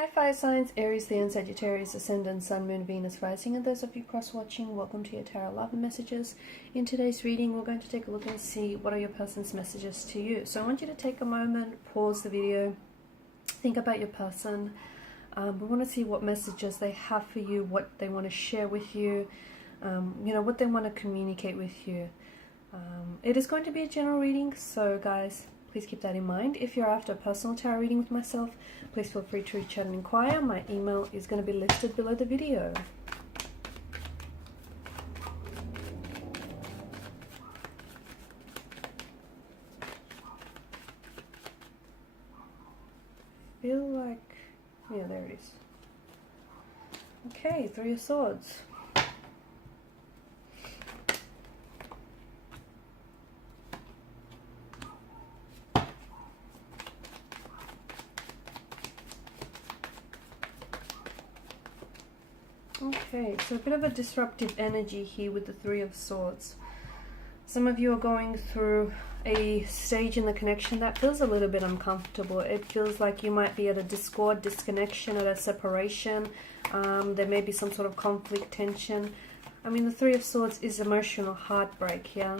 Hi fire signs, Aries, Leo, and Sagittarius, Ascendant, Sun, Moon, Venus, Rising, and those of you cross-watching, welcome to your Tarot Love Messages. In today's reading, we're going to take a look and see what are your person's messages to you. So I want you to take a moment, pause the video, think about your person. We want to see what messages they have for you, what they want to share with you, what they want to communicate with you. It is going to be a general reading, so guys, please keep that in mind. If you're after a personal tarot reading with myself, please feel free to reach out and inquire. My email is going to be listed below the video. Feel like, yeah, there it is. Okay, Three of Swords. Okay, so a bit of a disruptive energy here with the Three of Swords. Some of you are going through a stage in the connection that feels a little bit uncomfortable. It feels like you might be at a discord, disconnection, at a separation. There may be some sort of conflict, tension. I mean, the Three of Swords is emotional heartbreak here.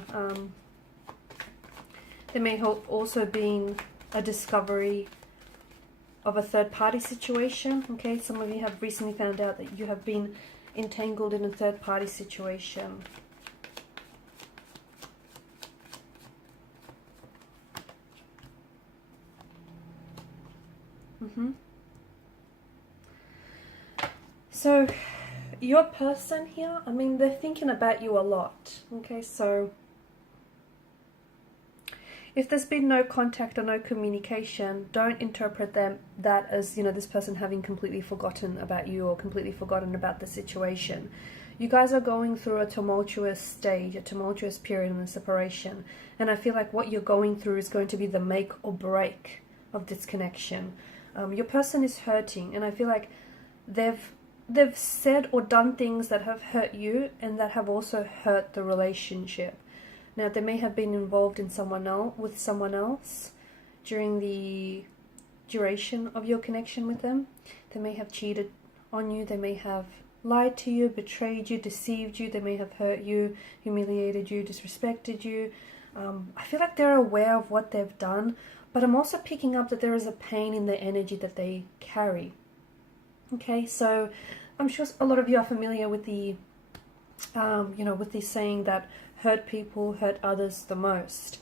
There may have also been a discovery of a third-party situation. Okay, some of you have recently found out that you have been entangled in a third-party situation. So your person here, I mean, they're thinking about you a lot. Okay, so if there's been no contact or no communication, don't interpret that as, this person having completely forgotten about you or completely forgotten about the situation. You guys are going through a tumultuous stage, a tumultuous period in the separation. And I feel like what you're going through is going to be the make or break of this connection. Your person is hurting, and I feel like they've said or done things that have hurt you and that have also hurt the relationship. Now, they may have been involved in with someone else during the duration of your connection with them. They may have cheated on you. They may have lied to you, betrayed you, deceived you. They may have hurt you, humiliated you, disrespected you. I feel like they're aware of what they've done, but I'm also picking up that there is a pain in the energy that they carry. Okay, so I'm sure a lot of you are familiar with the, with the saying that hurt people hurt others the most.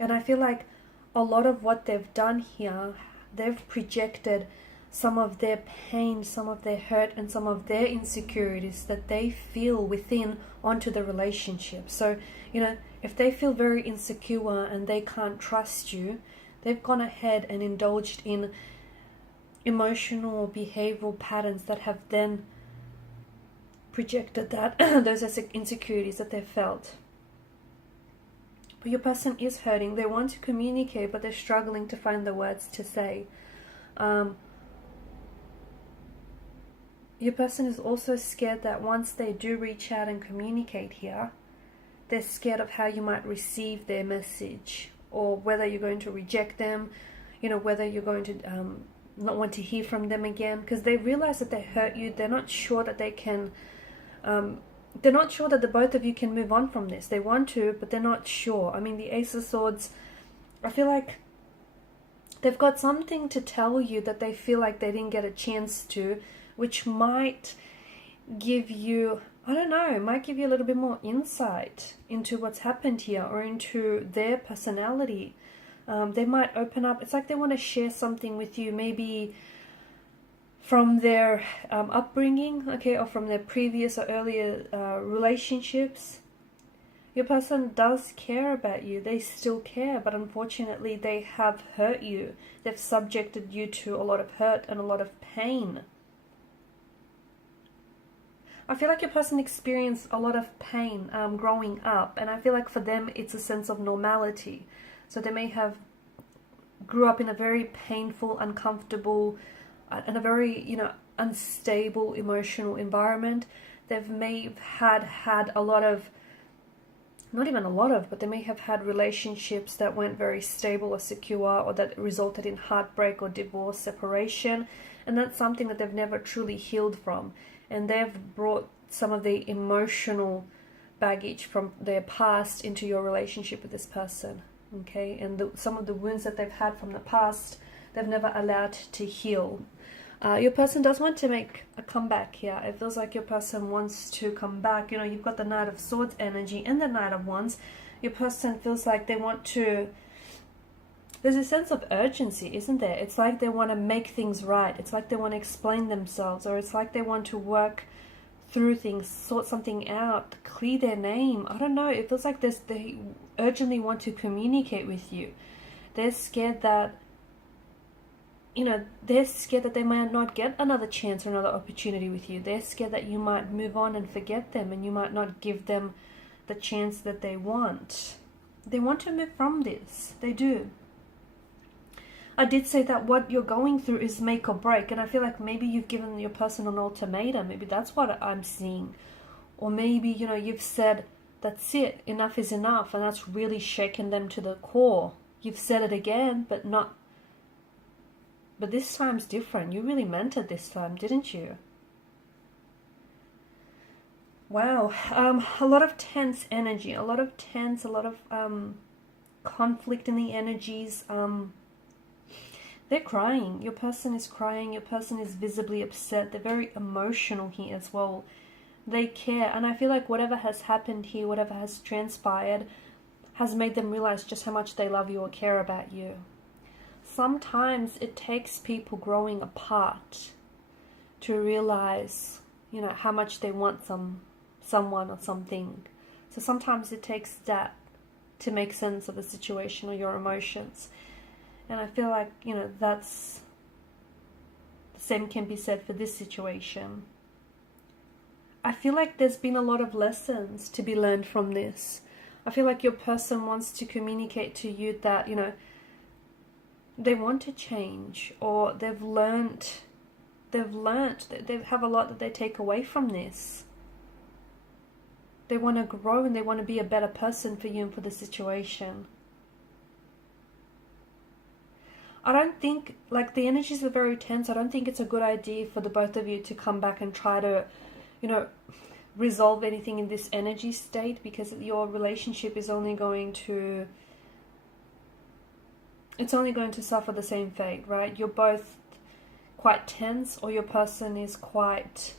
And I feel like a lot of what they've done here, they've projected some of their pain, some of their hurt, and some of their insecurities that they feel within onto the relationship. So, if they feel very insecure and they can't trust you, they've gone ahead and indulged in emotional or behavioral patterns that have then projected that those are insecurities that they've felt. But your person is hurting. They want to communicate, but they're struggling to find the words to say. Your person is also scared that once they do reach out and communicate here, they're scared of how you might receive their message, or whether you're going to reject them, whether you're going to not want to hear from them again, because they realize that they hurt you. They're not sure that they can, they're not sure that the both of you can move on from this. They want to, but they're not sure. I mean, the Ace of Swords, I feel like they've got something to tell you that they feel like they didn't get a chance to, which might give you, I don't know, might give you a little bit more insight into what's happened here, or into their personality. They might open up. It's like they want to share something with you, maybe from their upbringing, okay, or from their previous or earlier relationships. Your person does care about you. They still care, but unfortunately they have hurt you. They've subjected you to a lot of hurt and a lot of pain. I feel like your person experienced a lot of pain growing up, and I feel like for them it's a sense of normality. So they may have grew up in a very painful, uncomfortable, and a very, unstable emotional environment. They may have had a lot of not even a lot of, but they may have had relationships that weren't very stable or secure, or that resulted in heartbreak or divorce, separation, and that's something that they've never truly healed from, and they've brought some of the emotional baggage from their past into your relationship with this person, okay? And some of the wounds that they've had from the past, they've never allowed to heal. Your person does want to make a comeback here. It feels like your person wants to come back. You know, you've got the Knight of Swords energy and the Knight of Wands. Your person feels like they want to... There's a sense of urgency, isn't there? It's like they want to make things right. It's like they want to explain themselves, or it's like they want to work through things, sort something out, clear their name. I don't know. It feels like they urgently want to communicate with you. They're scared that, you know, they're scared that they might not get another chance or another opportunity with you. They're scared that you might move on and forget them, and you might not give them the chance that they want. They want to move from this. They do. I did say that what you're going through is make or break, and I feel like maybe you've given your person an ultimatum. Maybe that's what I'm seeing. Or maybe, you know, you've said, that's it, enough is enough, and that's really shaken them to the core. You've said it again, but this time's different. You really meant it this time, didn't you? Wow. A lot of tense energy, a lot of conflict in the energies. They're crying. Your person is crying. Your person is visibly upset. They're very emotional here as well. They care. And I feel like whatever has happened here, whatever has transpired, has made them realize just how much they love you or care about you. Sometimes it takes people growing apart to realize, you know, how much they want someone or something. So sometimes it takes that to make sense of a situation or your emotions. And I feel like, you know, that's the same can be said for this situation. I feel like there's been a lot of lessons to be learned from this. I feel like your person wants to communicate to you that, you know, they want to change, or they have a lot that they take away from this. They want to grow and they want to be a better person for you and for the situation. I don't think, like, the energies are very tense. I don't think it's a good idea for the both of you to come back and try to, you know, resolve anything in this energy state, because your relationship is only going to... it's only going to suffer the same fate, right? You're both quite tense, or your person is quite,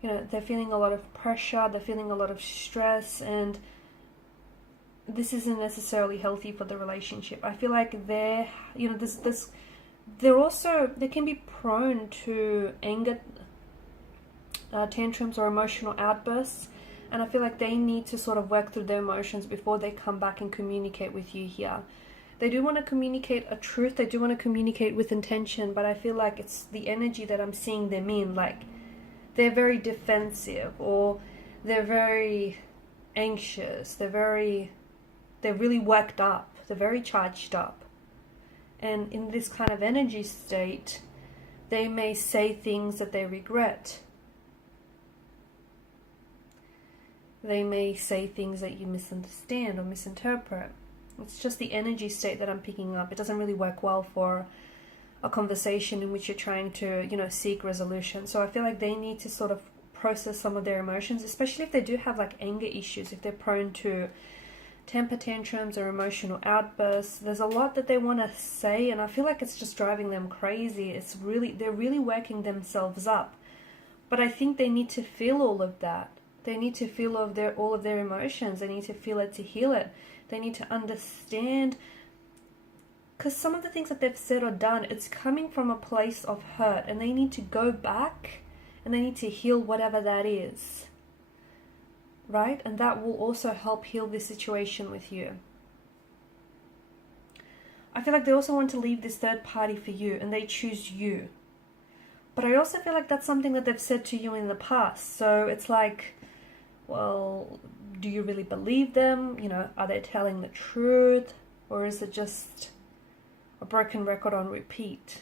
you know, they're feeling a lot of pressure, they're feeling a lot of stress, and this isn't necessarily healthy for the relationship. I feel like they're, you know, they can be prone to anger, tantrums or emotional outbursts, and I feel like they need to sort of work through their emotions before they come back and communicate with you here. They do want to communicate a truth, they do want to communicate with intention, but I feel like it's the energy that I'm seeing them in, like they're very defensive, or they're very anxious, they're really worked up, they're very charged up. And in this kind of energy state, they may say things that they regret. They may say things that you misunderstand or misinterpret. It's just the energy state that I'm picking up. It doesn't really work well for a conversation in which you're trying to, you know, seek resolution. So I feel like they need to sort of process some of their emotions, especially if they do have like anger issues, if they're prone to temper tantrums or emotional outbursts. There's a lot that they want to say, and I feel like it's just driving them crazy. They're really working themselves up. But I think they need to feel all of that. They need to feel all of their emotions. They need to feel it to heal it. They need to understand, because some of the things that they've said or done, it's coming from a place of hurt, and they need to go back and they need to heal whatever that is, right? And that will also help heal this situation with you. I feel like they also want to leave this third party for you, and they choose you. But I also feel like that's something that they've said to you in the past. So it's like, well, do you really believe them? You know, are they telling the truth? Or is it just a broken record on repeat?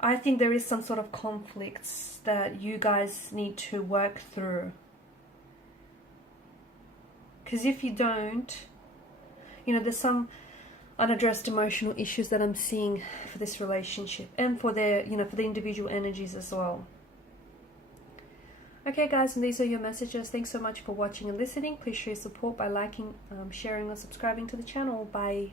I think there is some sort of conflicts that you guys need to work through. Because if you don't, you know, there's some unaddressed emotional issues that I'm seeing for this relationship, and for their, you know, for the individual energies as well. Okay guys, and these are your messages. Thanks so much for watching and listening. Please show your support by liking, sharing or subscribing to the channel. Bye.